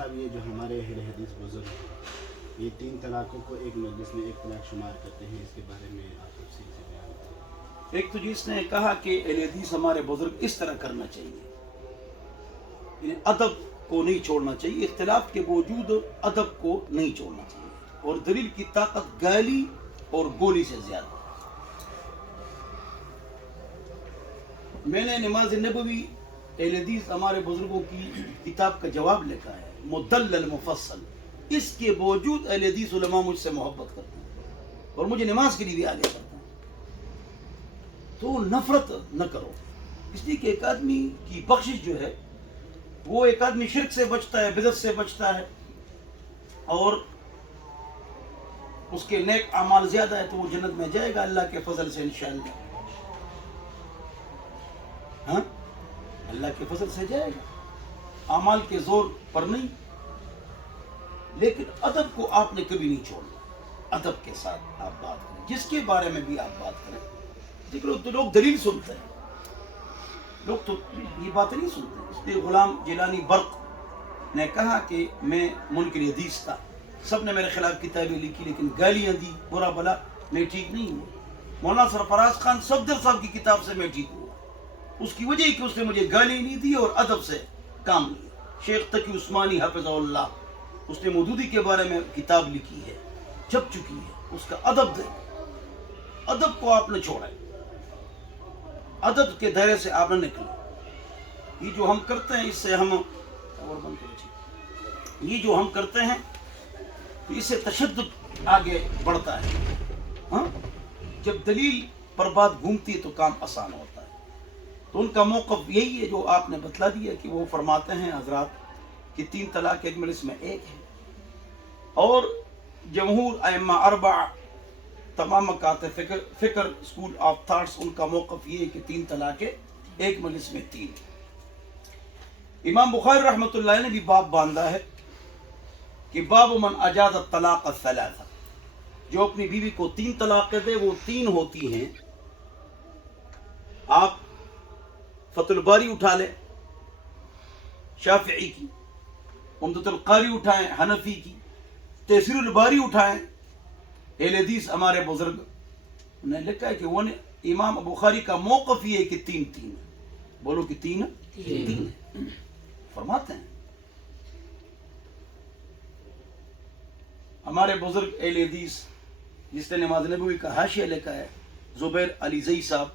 صاحب یہ جو ہمارے اہل حدیث بزرگ ہیں یہ 3 طلاقوں کو ایک مجلس میں 1 طلاق شمار کرتے ہیں، اس کے بارے میں آپ تفصیل سے بیان کریں۔ ایک تو جس نے کہا کہ اہل حدیث ہمارے بزرگ اس طرح کرنا چاہیے، یعنی ادب کو نہیں چھوڑنا چاہیے، اختلاف کے باوجود ادب کو نہیں چھوڑنا چاہیے، اور دلیل کی طاقت گالی اور گولی سے زیادہ۔ میں نے نماز نبوی اہل حدیث ہمارے بزرگوں کی کتاب کا جواب لکھا ہے، مدلل مفصل، اس کے باوجود اہل حدیث علماء مجھ سے محبت کرتے ہیں اور مجھے نماز کے لیے بھی آگے کرتے ہیں۔ تو نفرت نہ کرو، اس لیے کہ ایک آدمی کی بخشش جو ہے وہ ایک آدمی شرک سے بچتا ہے، بدعت سے بچتا ہے، اور اس کے نیک اعمال زیادہ ہے تو وہ جنت میں جائے گا اللہ کے فضل سے انشاءاللہ۔ ہاں، اللہ کے فضل سے جائے گا، اعمال کے زور پر نہیں۔ لیکن ادب کو آپ نے کبھی نہیں چھوڑنا، ادب کے ساتھ آپ بات کریں، جس کے بارے میں بھی آپ بات کریں۔ دیکھو لوگ دلیل سنتے ہیں، لوگ تو یہ بات نہیں سنتے۔ اس لیے غلام جیلانی برق نے کہا کہ میں منکر حدیث تھا، سب نے میرے خلاف کتابیں لکھی لیکن گالیاں دی، برا بلا، میں ٹھیک نہیں ہوں۔ مولانا سرفراز خان صفدر صاحب کی کتاب سے میں ٹھیک ہوا، اس کی وجہ کہ اس نے مجھے گالی نہیں دی اور ادب سے کام لیا۔ شیخ تقی عثمانی حفظہ اللہ، اس نے مودودی کے بارے میں کتاب لکھی ہے، چھپ چکی ہے، اس کا ادب دے، ادب کو آپ نہ چھوڑیں، ادب کے دائرے سے آپ نہ نکلیں۔ یہ جو ہم کرتے ہیں اس سے ہم یہ جو ہم کرتے ہیں اس سے تشدد آگے بڑھتا ہے۔ ہاں، جب دلیل پر بات گھومتی ہے تو کام آسان ہوتا ہے۔ تو ان کا موقف یہی ہے جو آپ نے بتلا دیا کہ وہ فرماتے ہیں حضرات کہ 3 طلاق ایک مجلس میں ایک ہے، اور جمہور ائمہ اربعہ تمام مکاتب فکر اسکول آف تھاٹس ان کا موقف یہ ہے کہ 3 طلاق ایک مجلس میں 3۔ امام بخاری رحمۃ اللہ علیہ نے بھی باب باندھا ہے کہ باب من اجاز الطلاق الثلاثہ، جو اپنی بیوی کو 3 طلاقیں دے وہ 3 ہوتی ہیں۔ آپ فتح الباری اٹھا لیں شافعی کی، عمدۃ القاری اٹھائیں حنفی کی، تفسیر الباری اٹھائیں، اہل حدیث ہمارے بزرگ نے لکھا ہے کہ وہ نے امام بخاری کا موقف یہ ہے کہ 3 بولو کہ 3 فرماتے ہیں۔ ہمارے بزرگ اہل حدیث جس نے نماز نبوی کا حاشیہ لکھا ہے، زبیر علی زئی صاحب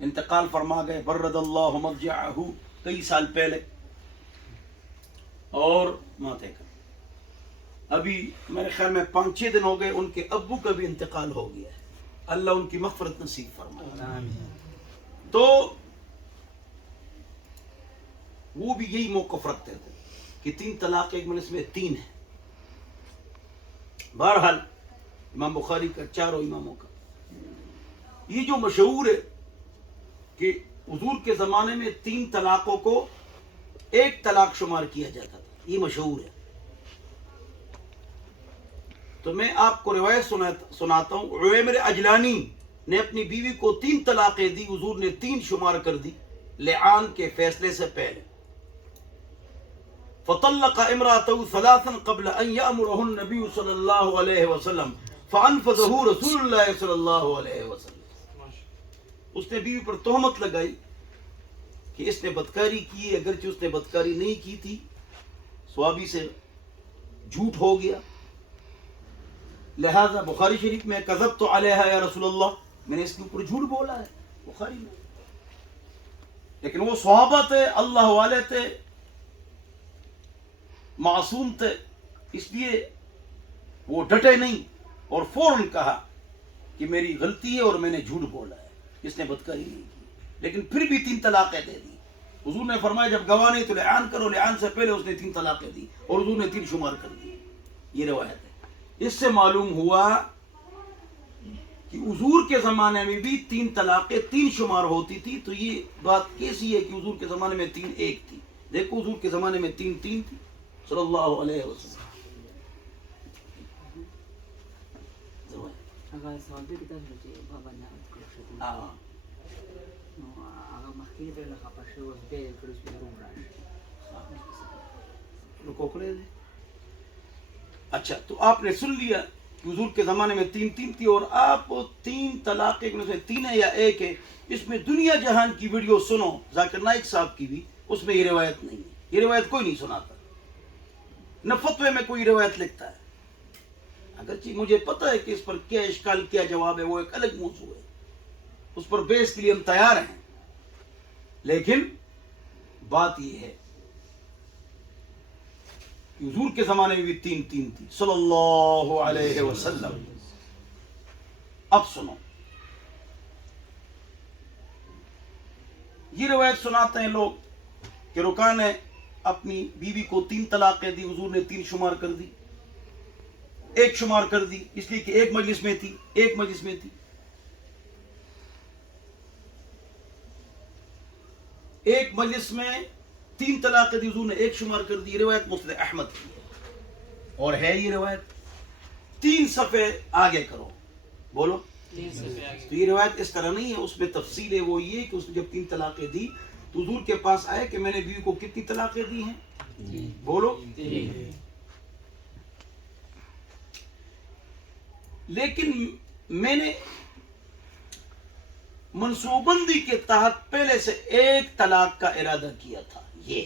انتقال فرما گئے، برد اللہ مضجعہ، کئی سال پہلے، اور ماتے کا ابھی میرے خیال میں 5-6 دن ہو گئے ان کے ابو کا بھی انتقال ہو گیا ہے، اللہ ان کی مغفرت نصیب فرمائے۔ تو وہ بھی یہی موقف رکھتے تھے کہ 3 طلاق ایک مجلس میں 3 ہے۔ بہرحال امام بخاری کا 4 اماموں کا یہ جو مشہور ہے کہ حضور کے زمانے میں 3 طلاقوں کو 1 طلاق شمار کیا جاتا تھا، یہ مشہور ہے۔ تو میں آپ کو روایت سناتا ہوں۔ عویمر اجلانی نے اپنی بیوی کو 3 طلاقیں دی، حضور نے 3 شمار کر دی لعان کے فیصلے سے پہلے۔ فطلق امرأته 3 قبل ان يأمره النبي صلی اللہ علیہ وسلم فانفذه رسول اللہ صلی اللہ علیہ وسلم۔ اس نے بیوی پر تہمت لگائی کہ اس نے بدکاری کی ہے، اگرچہ اس نے بدکاری نہیں کی تھی، صحابی سے جھوٹ ہو گیا، لہذا بخاری شریف میں کذبت علیہا یا رسول اللہ، میں نے اس کے اوپر جھوٹ بولا ہے، بخاری میں۔ لیکن وہ صحابہ تھے، اللہ والے تھے، معصوم تھے، اس لیے وہ ڈٹے نہیں اور فوراً کہا کہ میری غلطی ہے اور میں نے جھوٹ بولا ہے، اس نے بدکاری نہیں کی، لیکن پھر بھی 3 طلاقیں دے دی۔ حضور نے فرمایا جب گواہ نہیں تو لعان کرو، لعان سے پہلے اس نے 3 طلاقیں دی اور حضور نے 3 شمار کر دی۔ یہ روایت ہے۔ اس سے معلوم ہوا کہ حضور کے زمانے میں بھی 3 طلاقیں 3 شمار ہوتی تھی۔ تو یہ بات کیسی ہے کہ حضور کے زمانے میں 3 1 تھی؟ دیکھو حضور کے زمانے میں 3 3 تھی صلی اللہ علیہ وسلم۔ هغه سوال دې تاسو چې بابا نه کړو ہاں نو هغه مخکې د لخوا شو اوس به کړو چې روم راشي رکو کرے دے. اچھا تو آپ نے سن لیا کہ حضور کے زمانے میں 3 تھی، اور آپ 3 طلاق ایک میں سے 3 ہے یا 1 ہے. اس میں دنیا جہان کی ویڈیو سنو ذاکر نائک صاحب کی بھی، اس میں یہ روایت نہیں ہے. یہ روایت کوئی نہیں سناتا، نہ فتوے میں کوئی روایت لکھتا ہے. اگرچہ مجھے پتہ ہے کہ اس پر کیا اشکال کیا جواب ہے، وہ ایک الگ موضوع ہے، اس پر بحث کے لیے ہم تیار ہیں. لیکن بات یہ ہے کہ حضور کے زمانے میں بھی 3 تھی صلی اللہ علیہ وسلم. اب سنو، یہ روایت سناتے ہیں لوگ کہ رکان نے اپنی بیوی کو 3 طلاقیں دی، حضور نے 3 شمار کر دی، 1 شمار کر دی، اس لیے کہ ایک مجلس میں تھی. ایک مجلس میں 3 طلاقیں دی، حضور نے 1 شمار کر دی. روایت مسند احمد کی ہے، اور ہے یہ روایت 3 صفحے آگے کرو، بولو. تو یہ روایت اس طرح نہیں ہے، اس میں تفصیل ہے. وہ یہ کہ اس نے جب 3 طلاقیں دی تو حضور کے پاس آئے کہ میں نے بیوی کو کتنی طلاقیں دی ہیں، بولو. لیکن میں نے منصوبندی کے تحت پہلے سے 1 طلاق کا ارادہ کیا تھا. یہ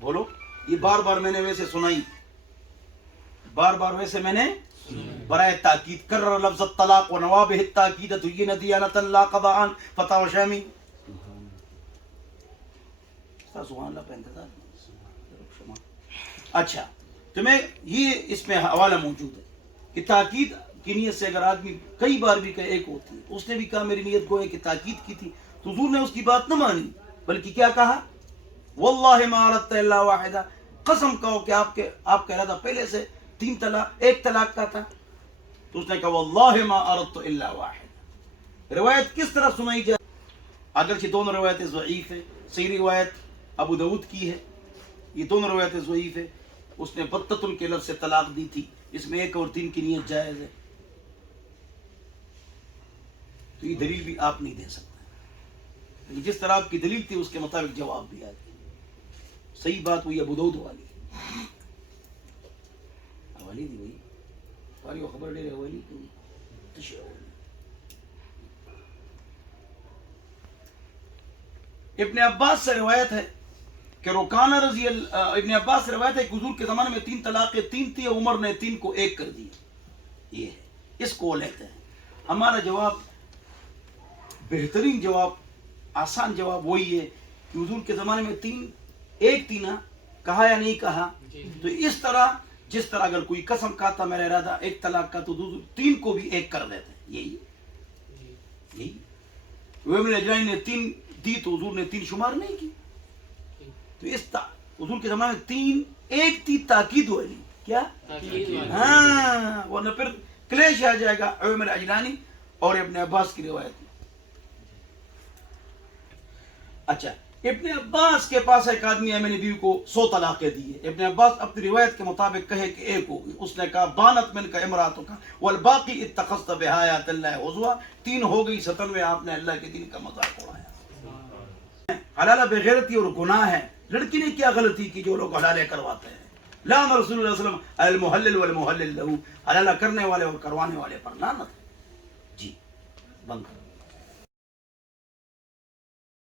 بولو. یہ بار بار میں نے ویسے سنائی، ویسے میں نے برائے تاکید کرر لفظ الطلاق و نوابہ التاکید تین دیانتا لا قضاء فتح و شامی. سبحان اللہ پہ انتظار. اچھا تو میں یہ اس میں حوالہ موجود ہے کہ تاکید کی نیت سے اگر آدمی کئی بار بھی کہے 1 ہوتی ہے. اس نے بھی کہا میری نیت گویا کہ تاکید کی تھی، تو حضور نے اس کی بات نہ مانی، بلکہ کیا کہا، واللہ ما اردت الا واحدہ، قسم کہو کہ آپ کا ارادہ پہلے سے 1 طلاق کا تھا. تو اس نے کہا واللہ ما اردت الا واحدہ. روایت کس طرح سنائی جائے؟ اگرچہ دونوں روایتیں ضعیف ہیں. صحیح روایت ابو داؤد کی ہے، یہ دونوں روایتیں ضعیف ہیں. اس نے بتتن کے لفظ سے طلاق دی تھی، اس میں 1 اور 3 کی نیت جائز ہے. تو یہ دلیل بھی آپ نہیں دے سکتے، جس طرح آپ کی دلیل تھی اس کے مطابق جواب بھی آ گیا. صحیح بات وہی ابو داؤد والی دی وہی پاری وہ خبر لے والی ابن عباس سے روایت ہے کہ رکانہ ابن عباس سے روایت ہے کہ حضور کے زمانے میں 3 طلاقیں 3 تھی، عمر نے 3 کو 1 کر دیا. یہ ہے، اس کو لیتے ہیں. ہمارا جواب، بہترین جواب، آسان جواب وہی ہے کہ حضور کے زمانے میں 1 تھی نا، کہا یا نہیں کہا. تو اس طرح جس طرح اگر کوئی قسم کھاتا میرا ارادہ 1 طلاق کا، تو 3 کو بھی 1 کر دیتے. یہی ابن اجلانی نے 3 دی تو حضور نے 3 شمار نہیں کی. تو اس حضور کے زمانے میں 1 تھی تاکید والی. کیا؟ ہاں، ورنہ پھر کلیش آ جائے گا ابن اجلانی اور ابن عباس کی روایت میں. اچھا، ابن عباس کے پاس ایک آدمی ہے، میں نے بیوی کو 100 طلاقیں دی ہے. ابن عباس اپنی روایت کے مطابق کہے کہ 1 ہوگی. اس نے کہا بانت من کا امراتک والباقی اتخذت بآیات اللہ ہزوا. 3 ہو گئی، 97 آپ نے اللہ کے دین کا مذاق اڑایا. حلالہ بغیرتی اور گناہ ہے. لڑکی نے کیا غلطی کی جو لوگ حلالے کرواتے ہیں؟ لعن رسول اللہ صلی اللہ علیہ وسلم المحلل والمحلل له. حلالہ کرنے والے اور کروانے والے پر لعنت. جی بند.